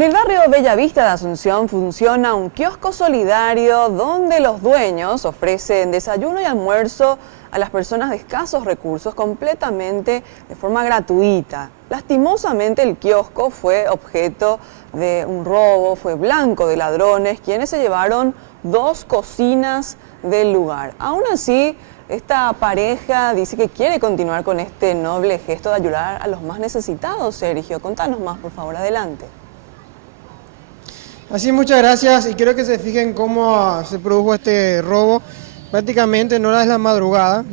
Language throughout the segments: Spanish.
En el barrio Bellavista de Asunción funciona un kiosco solidario donde los dueños ofrecen desayuno y almuerzo a las personas de escasos recursos completamente de forma gratuita. Lastimosamente el kiosco fue objeto de un robo, fue blanco de ladrones quienes se llevaron 2 cocinas del lugar. Aún así, esta pareja dice que quiere continuar con este noble gesto de ayudar a los más necesitados. Sergio, contanos más, por favor, adelante. Así, muchas gracias, y quiero que se fijen cómo se produjo este robo. Prácticamente en horas de la madrugada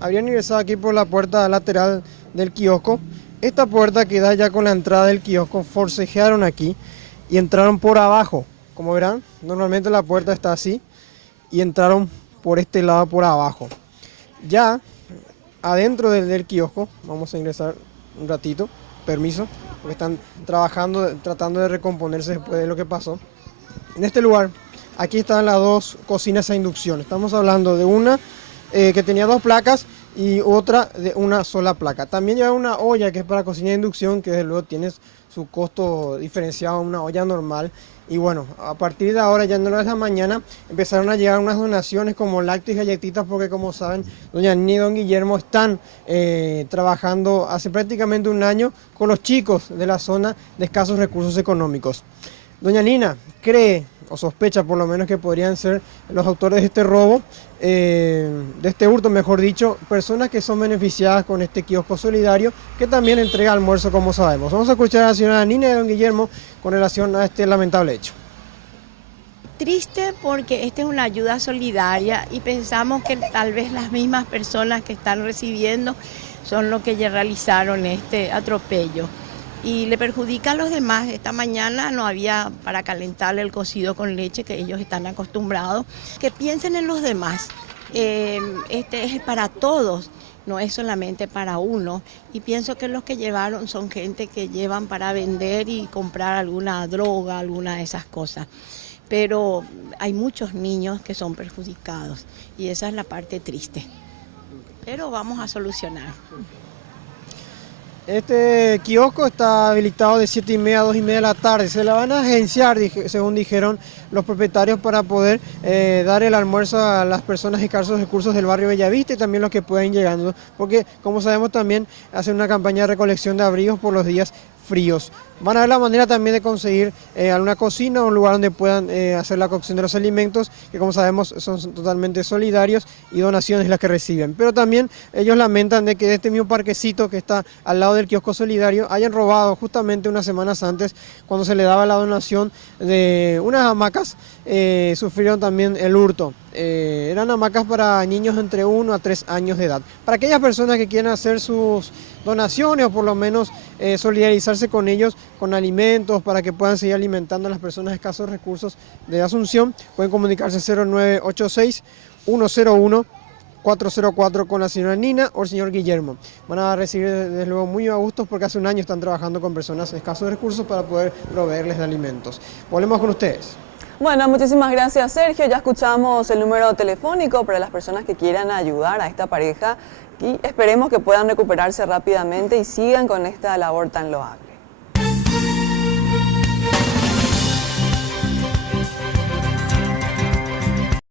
habrían ingresado aquí por la puerta lateral del kiosco. Esta puerta que da ya con la entrada del kiosco, forcejearon aquí y entraron por abajo. Como verán, normalmente la puerta está así y entraron por este lado por abajo. Ya adentro del kiosco, vamos a ingresar un ratito, permiso, porque están trabajando, tratando de recomponerse después de lo que pasó. En este lugar, aquí están las 2 cocinas a inducción. Estamos hablando de una que tenía 2 placas y otra de una sola placa. También lleva una olla que es para cocina de inducción, que desde luego tiene su costo diferenciado a una olla normal. Y bueno, a partir de ahora, ya en horas de la mañana, empezaron a llegar unas donaciones como lácteos y galletitas, porque como saben, doña Nina y don Guillermo están trabajando hace prácticamente un año con los chicos de la zona de escasos recursos económicos. Doña Nina cree, o sospecha por lo menos, que podrían ser los autores de este robo, de este hurto, mejor dicho, personas que son beneficiadas con este kiosco solidario, que también entrega almuerzo, como sabemos. Vamos a escuchar a la señora Nina y a don Guillermo con relación a este lamentable hecho. Triste porque esta es una ayuda solidaria y pensamos que tal vez las mismas personas que están recibiendo son los que ya realizaron este atropello. Y le perjudica a los demás. Esta mañana no había para calentarle el cocido con leche que ellos están acostumbrados. Que piensen en los demás. Este es para todos, no es solamente para uno. Y pienso que los que llevaron son gente que llevan para vender y comprar alguna droga, alguna de esas cosas. Pero hay muchos niños que son perjudicados y esa es la parte triste. Pero vamos a solucionar. Este kiosco está habilitado de 7:30 a 2:30 de la tarde. Se la van a agenciar, según dijeron los propietarios, para poder dar el almuerzo a las personas de escasos recursos del barrio Bellavista y también los que pueden llegando, porque como sabemos también hacen una campaña de recolección de abrigos por los días fríos. Van a ver la manera también de conseguir alguna cocina o un lugar donde puedan hacer la cocción de los alimentos, que como sabemos son totalmente solidarios y donaciones las que reciben. Pero también ellos lamentan de que de este mismo parquecito que está al lado del kiosco solidario hayan robado justamente unas semanas antes, cuando se le daba la donación de unas hamacas, sufrieron también el hurto. Eran hamacas para niños entre 1 a 3 años de edad. Para aquellas personas que quieran hacer sus donaciones o por lo menos solidarizarse con ellos, con alimentos, para que puedan seguir alimentando a las personas de escasos recursos de Asunción, pueden comunicarse 0986-101-404 con la señora Nina o el señor Guillermo. Van a recibir desde luego muy a gusto, porque hace un año están trabajando con personas de escasos recursos para poder proveerles de alimentos. Volvemos con ustedes. Bueno, muchísimas gracias, Sergio. Ya escuchamos el número telefónico para las personas que quieran ayudar a esta pareja y esperemos que puedan recuperarse rápidamente y sigan con esta labor tan loable.